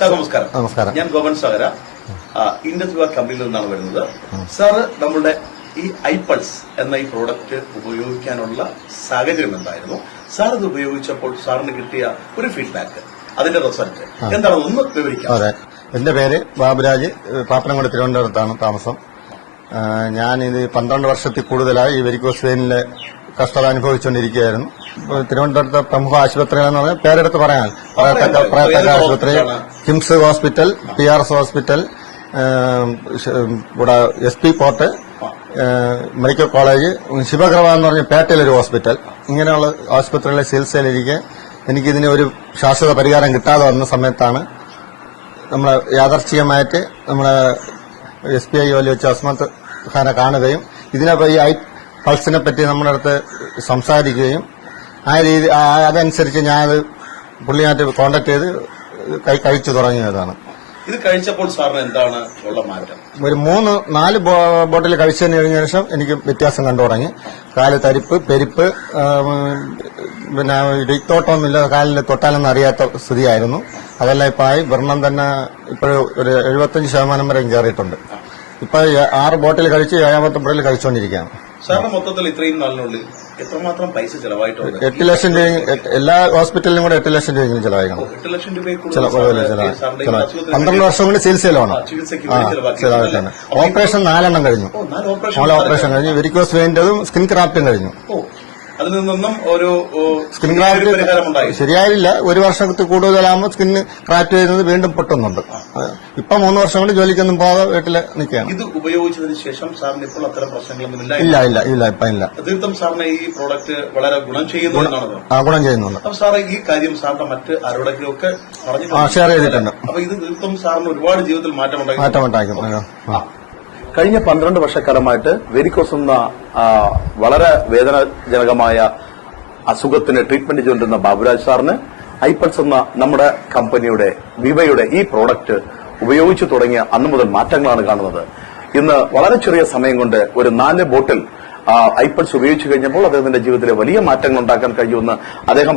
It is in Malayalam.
സാർ നമസ്കാരം. നമസ്കാരം. ഞാൻ ഗോപൻ സാഗര. ഇൻഡസ് വിവാർ കമ്പനിയിൽ നിന്നാണ് വരുന്നത്. സാർ നമ്മുടെ ഈ ഐപൾസ് എന്ന ഈ പ്രോഡക്റ്റ് ഉപയോഗിക്കാനുള്ള സാഹചര്യം എന്തായിരുന്നു? സാർ ഇത് ഉപയോഗിച്ചപ്പോൾ സാറിന് കിട്ടിയ ഒരു ഫീഡ്ബാക്ക് അതിന്റെ റിസൾട്ട് എന്താണ് ഒന്ന് വിവരിക്കാം. അതെ. എന്റെ പേര് ബാബുരാജ് പാപ്പനംകുടി തിരുവനന്തപുരത്താണ് താമസം. ഞാൻ ഞാനിത് പന്ത്രണ്ട് വർഷത്തിൽ കൂടുതലായി ഈ വെരിക്കോസ് വെയിനിലെ കഷ്ടത അനുഭവിച്ചുകൊണ്ടിരിക്കുകയായിരുന്നു. തിരുവനന്തപുരത്ത് പ്രമുഖ ആശുപത്രികളെന്ന് പറഞ്ഞാൽ പേരെടുത്ത് പറയാൻ പറയത്തക്ക പറയത്തക്ക ആശുപത്രി KIMS hospital P R S hospital ഇവിടെ S P fort medical college ശിവഗ്രഹ എന്ന് പറഞ്ഞ പേട്ടയിലൊരു ഹോസ്പിറ്റൽ. ഇങ്ങനെയുള്ള ആശുപത്രികളിലെ ചികിത്സയിലിരിക്കെ എനിക്കിതിന് ഒരു ശാശ്വത പരിഹാരം കിട്ടാതെ വന്ന സമയത്താണ് നമ്മളെ യാദർച്ഛികമായിട്ട് നമ്മളെ എസ് പി ഐ വലിയ വെച്ച് അസ്മത്ത് ഖാനെ കാണുകയും ഇതിനെ ഈ ഐ പൾസിനെ പറ്റി നമ്മുടെ അടുത്ത് സംസാരിക്കുകയും ആ രീതി അതനുസരിച്ച് അതനുസരിച്ച് ഞാനത് പുള്ളിയായിട്ട് കോണ്ടാക്ട് ചെയ്ത് കൈ കഴിച്ചു തുടങ്ങിയതാണ്. ഇത് കഴിച്ചപ്പോൾ സാറിന് എന്താണ് ഉള്ള മാറ്റം? ഒരു മൂന്ന് നാല് ബോട്ടിൽ കഴിച്ചതിന് കഴിഞ്ഞ ശേഷം എനിക്ക് വ്യത്യാസം കണ്ടു തുടങ്ങി. കാൽ തരിപ്പ് പെരിപ്പ് പിന്നെ ഇടിത്തോട്ടമൊന്നുമില്ല കാലിൽ തൊട്ടാലൊന്നും അറിയാത്ത സ്ഥിതിയായിരുന്നു. അതെല്ലാം ഇപ്പൊ ആയി. വ്രണം തന്നെ ഇപ്പോഴും ഒരു എഴുപത്തഞ്ച് ശതമാനം വരെ കയറിയിട്ടുണ്ട് ഇപ്പൊ ആറ് ബോട്ടിൽ കഴിച്ച് ഏഴാമത്തെ ബോട്ടിൽ കഴിച്ചുകൊണ്ടിരിക്കുകയാണ് സാറിന് മൊത്തത്തിൽ ഇത്രയും നാളിനുള്ളിൽ എത്രമാത്രം പൈസ ചെലവായിട്ടുണ്ട് എട്ട് ലക്ഷം രൂപ എല്ലാ ഹോസ്പിറ്റലിലും കൂടെ എട്ട് ലക്ഷം രൂപയെങ്കിലും ചെലവായിക്കണം എട്ട് ലക്ഷം രൂപ പന്ത്രണ്ട് വർഷം കൊണ്ട് ചികിത്സയിലാണ് ചിലവായിട്ടാണ് ഓപ്പറേഷൻ നാലെണ്ണം കഴിഞ്ഞു ഓപ്പറേഷൻ കഴിഞ്ഞു വെരിക്കോസ് വെയിന്റതും സ്കിൻ ക്രാഫ്റ്റും കഴിഞ്ഞു അതിൽ നിന്നും ഒരു സ്കിൻ ക്രാറ്റ് പരിഹാരമുണ്ടായി. ശരിയായില്ല. ഒരു വർഷത്തിൽ കൂടുതലാകുമ്പോൾ സ്കിൻ ക്രാഫ്റ്റ് ചെയ്യുന്നത് വീണ്ടും പൊട്ടുന്നുണ്ട്. ഇപ്പൊ മൂന്ന് വർഷം കൊണ്ട് ജോലിക്കൊന്നും പോകാതെ വീട്ടിൽ നിൽക്കുകയാണ്. ഇത് ഉപയോഗിച്ചതിന് ശേഷം സാറിന് ഇപ്പോൾ അത്തരം പ്രശ്നങ്ങളൊന്നും ഇല്ല ഇല്ല ഇല്ല ഇല്ല ഇപ്പൊ ഇല്ല. തീർത്ഥം സാറിന് ഈ പ്രോഡക്റ്റ് വളരെ ഗുണം ചെയ്യുന്നു ആ ഗുണം ചെയ്യുന്നുണ്ട്. അപ്പൊ സാറേ ഈ കാര്യം സാറിന്റെ മറ്റ് ആരോടെങ്കിലും ഒക്കെ പറഞ്ഞു ഷെയർ ചെയ്തിട്ടുണ്ട്. അപ്പൊ ഇത് തീർത്ഥം സാറിന് ഒരുപാട് ജീവിതത്തിൽ മാറ്റമുണ്ടായി. മാറ്റം ആ. കഴിഞ്ഞ പന്ത്രണ്ട് വർഷക്കാലമായിട്ട് വെരിക്കോസ് വളരെ വേദനാജനകമായ അസുഖത്തിന് ട്രീറ്റ്മെന്റ് ചെയ്തുകൊണ്ടിരുന്ന ബാബുരാജ് സാറിന് ഐപ്പൾസ് എന്ന നമ്മുടെ കമ്പനിയുടെ വിവയുടെ ഈ പ്രോഡക്റ്റ് ഉപയോഗിച്ചു തുടങ്ങിയ അന്ന് മുതൽ മാറ്റങ്ങളാണ് കാണുന്നത്. ഇന്ന് വളരെ ചെറിയ സമയം കൊണ്ട് ഒരു നാല് ബോട്ടിൽ ഐപ്പൾസ് ഉപയോഗിച്ചു കഴിഞ്ഞപ്പോൾ അദ്ദേഹത്തിന്റെ ജീവിതത്തിലെ വലിയ മാറ്റങ്ങൾ ഉണ്ടാക്കാൻ കഴിയുമെന്ന് അദ്ദേഹം